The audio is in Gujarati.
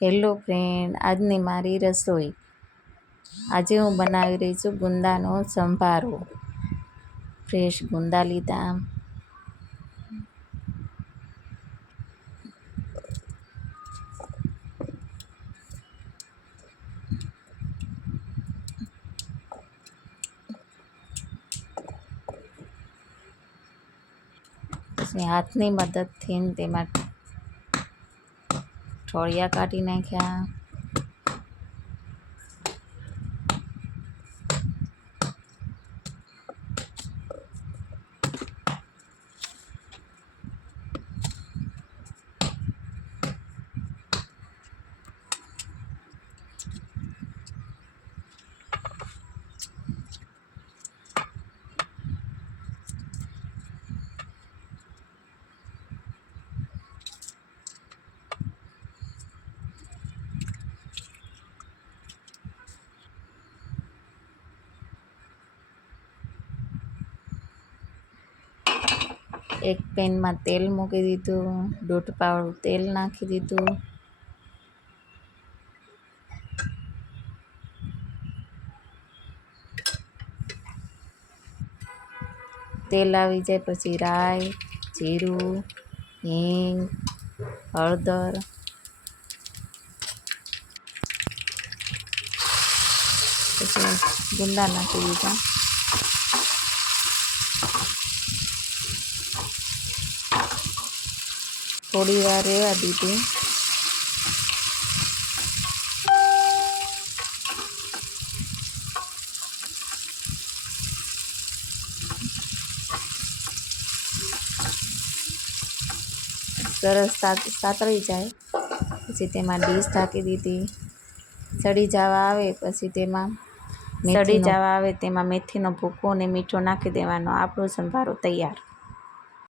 હેલો ફ્રેન્ડ, આજની મારી રસોઈ. આજે હું બનાવી રહી છું ગુંદાનો સંભારો. ફ્રેશ ગુંદા લીધા, પછી હાથની મદદથી તેમાં ઠોળિયા કાઢી નાખ્યા. એક પેનમાં તેલ મૂકી દીધું, 1.5 પાવડું તેલ નાખી દીધું. તેલ આવી જાય પછી રાઈ, જીરું, હિંગ, હળદર, પછી ગુંદા નાખી દીધા. થોડી વાર રહેવા દીધી. સરસ સાતળી જાય પછી તેમાં ડીશ ઢાંકી દીધી. સડી જવા આવે પછી તેમાં મેથીનો ભૂકો અને મીઠો નાખી દેવાનો. આપણો સંભારો તૈયાર.